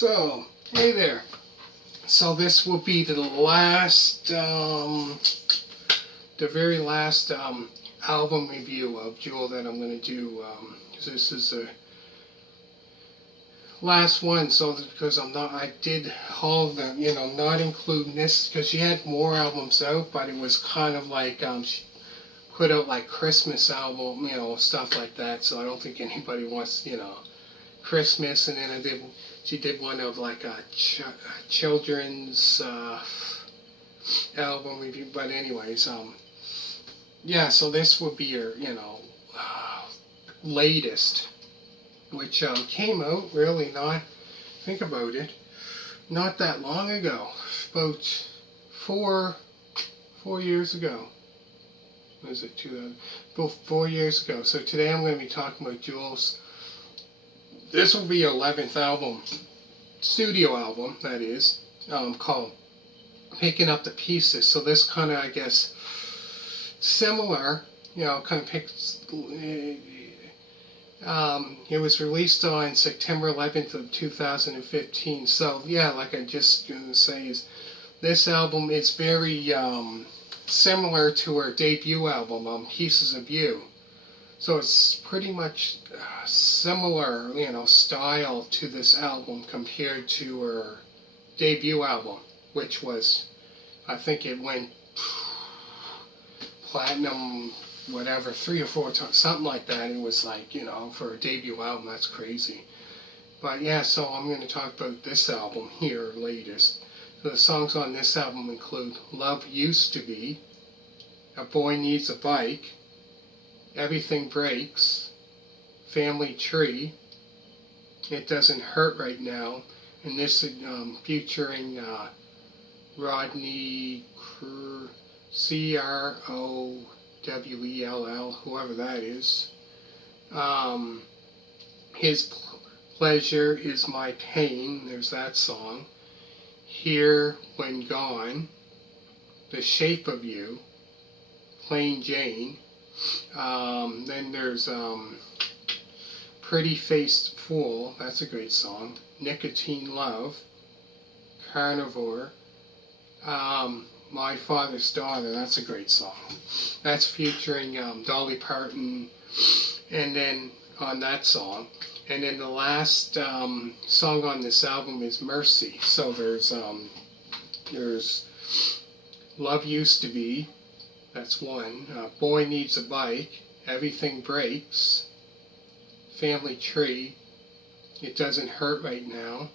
So, hey there. So this will be the last, the very last album review of Jewel that I'm going to do. This is the last one, so because I did all of them, not including this, because she had more albums out, but it was kind of like, she put out like Christmas album, stuff like that, so I don't think anybody wants, Christmas, and then she did one of like a children's album review, but anyways, yeah, so this would be her, latest, which came out really not, think about it, not that long ago, about 4 years ago. What is it, 2000? About 4 years ago. So today I'm going to be talking about Jewel's. This will be her 11th album, studio album, that is, called Picking Up the Pieces. So this kind of, I guess, similar, kind of picks. It was released on September 11th of 2015. So yeah, like I just going to say, is this album is very similar to her debut album, Pieces of You. So it's pretty much similar, style to this album compared to her debut album, which was, I think it went platinum, whatever, 3 or 4 times, something like that. It was like, for a debut album, that's crazy. But yeah, so I'm going to talk about this album here, latest. So the songs on this album include Love Used to Be, A Boy Needs a Bike, Everything Breaks, Family Tree, It Doesn't Hurt Right Now, and this is featuring Rodney, Crowell, whoever that is. His Pleasure Is My Pain, there's that song. Here When Gone, The Shape of You, Plain Jane. Then there's Pretty Faced Fool, that's a great song. Nicotine Love, Carnivore, My Father's Daughter, that's a great song. That's featuring Dolly, Parton, and then on that song. And then the last song on this album is Mercy. So there's Love Used to Be, that's one. Boy Needs a Bike, Everything Breaks, Family Tree, It Doesn't Hurt Right Now,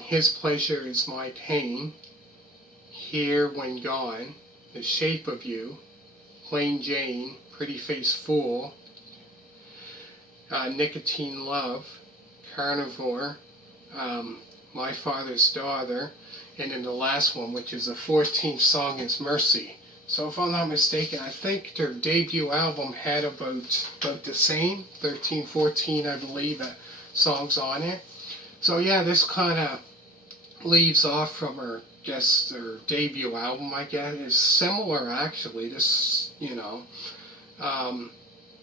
His Pleasure Is My Pain, Here When Gone, The Shape of You, Plain Jane, Pretty Faced Fool, Nicotine Love, Carnivore, My Father's Daughter, and then the last one, which is the 14th song, is Mercy. So if I'm not mistaken, I think their debut album had about the same, 13, 14, I believe, songs on it. So yeah, this kind of leaves off from her debut album, I guess. It's similar, actually. This,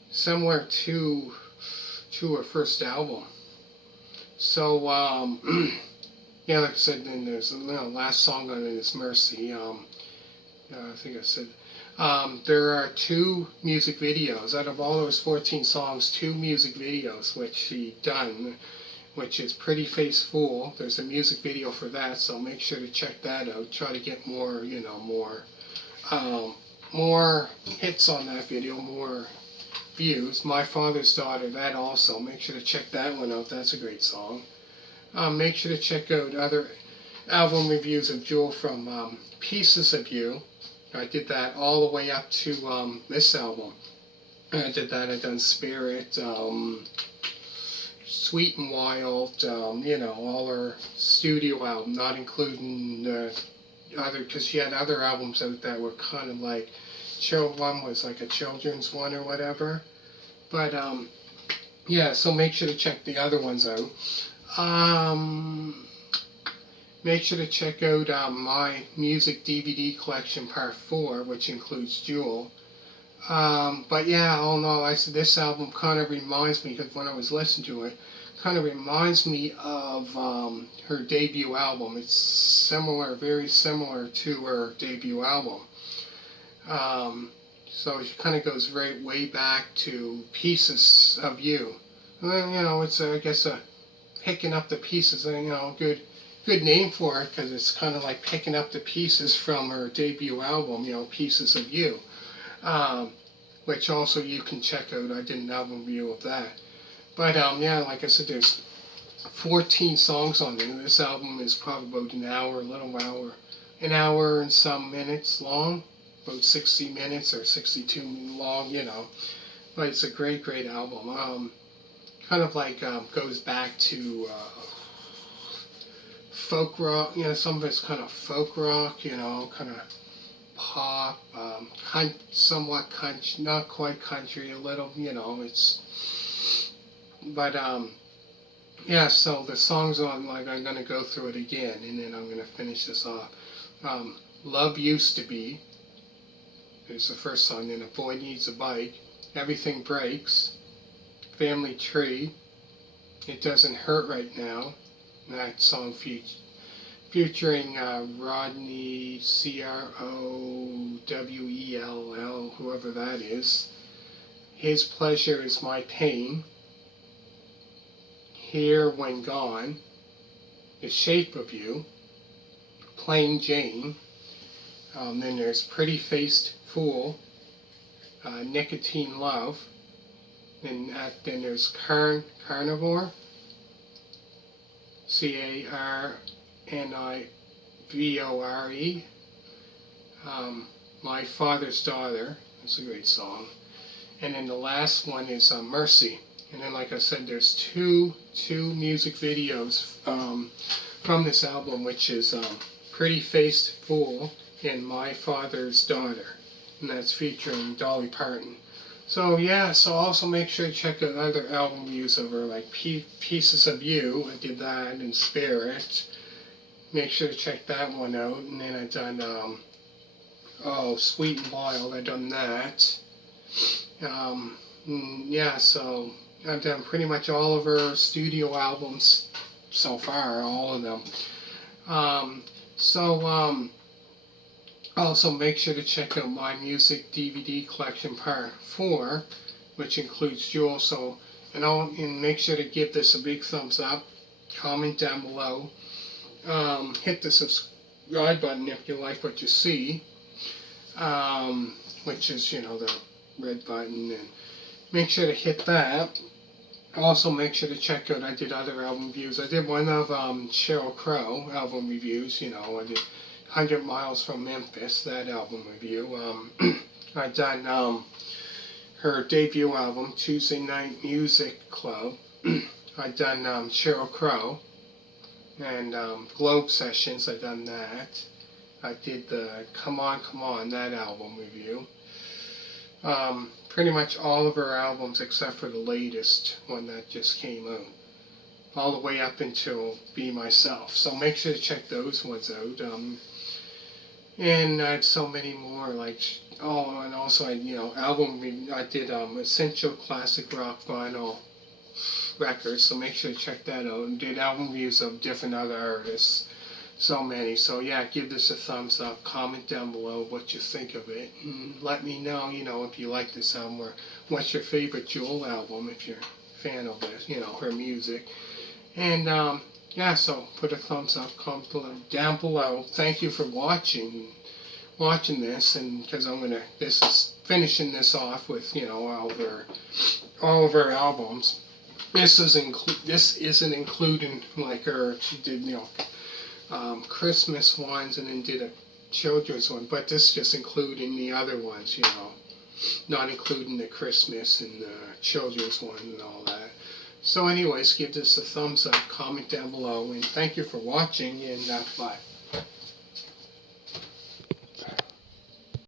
similar to her first album. So, yeah, like I said, then there's the last song on it is Mercy. I think I said. There are 2 music videos. Out of all those 14 songs, 2 music videos which she done, which is Pretty Faced Fool. There's a music video for that, so make sure to check that out. Try to get more, more hits on that video, more views. My Father's Daughter, that also. Make sure to check that one out. That's a great song. Make sure to check out other album reviews of Jewel from Pieces of You. I did that all the way up to this album. I did that. I done Spirit, Sweet and Wild, all her studio album, not including other, because she had other albums out that were kind of like, one was like a children's one or whatever. But yeah, so make sure to check the other ones out. Make sure to check out my music DVD collection part 4, which includes Jewel. But yeah, all in all, this album kind of reminds me, because when I was listening to it, kind of reminds me of her debut album. It's similar, very similar to her debut album. So it kind of goes right way back to Pieces of You. Well, you know, it's I guess picking up the pieces. You know, good name for it because it's kind of like picking up the pieces from her debut album. You know, Pieces of You, which also you can check out. I did an album review of that. But yeah, like I said, there's 14 songs on there. This album is probably about an hour and some minutes long, about 60 minutes or 62 long, you know. But it's a great album. Kind of like goes back to folk rock, you know, some of it's kind of folk rock, you know, kind of pop, somewhat country, not quite country, a little, you know, but yeah, so the songs on, like, I'm going to go through it again, and then I'm going to finish this off. Love Used to Be, there's the first song, then A Boy Needs a Bike, Everything Breaks, Family Tree, It Doesn't Hurt Right Now, that song featuring Rodney, Crowell, whoever that is. His Pleasure Is My Pain, Here When Gone, The Shape of You, Plain Jane, then there's Pretty Faced Fool, Nicotine Love, then there's Carnivore, Carnivore, My Father's Daughter, that's a great song, and then the last one is Mercy. And then, like I said, there's two music videos from this album, which is Pretty Faced Fool and My Father's Daughter, and that's featuring Dolly Parton. So yeah, so also make sure to check out other album reviews of her, like Pieces of You, I did that, and Spirit. Make sure to check that one out. And then I done Sweet and Wild, I done that. Yeah, so I've done pretty much all of her studio albums so far, all of them. Also make sure to check out my music DVD collection part 4, which includes Jewel. So, and make sure to give this a big thumbs up, comment down below, hit the subscribe button if you like what you see, which is, you know, the red button, and make sure to hit that. Also, make sure to check out, I did other album reviews. I did one of Sheryl Crow album reviews, you know, I did 100 Miles from Memphis, that album review. I done her debut album, Tuesday Night Music Club. I done Sheryl Crow and Globe Sessions, I done that. I did the Come On, Come On, that album review. Pretty much all of her albums except for the latest one that just came out, all the way up until Be Myself. So make sure to check those ones out. And I have so many more, like, and also I did Essential Classic Rock Vinyl Records, so make sure to check that out. And did album reviews of different other artists, so many. So yeah, give this a thumbs up, comment down below what you think of it, and let me know, you know, if you like this album, or what's your favorite Jewel album, if you're a fan of this, you know, her music. And yeah, so put a thumbs up, comment down below. Thank you for watching this, and because this is finishing this off with, you know, all of her albums. This isn't including, like, she did, you know, Christmas ones, and then did a children's one, but this is just including the other ones, you know, not including the Christmas and the children's one and all that. So anyways, give this a thumbs up, comment down below, and thank you for watching, and bye.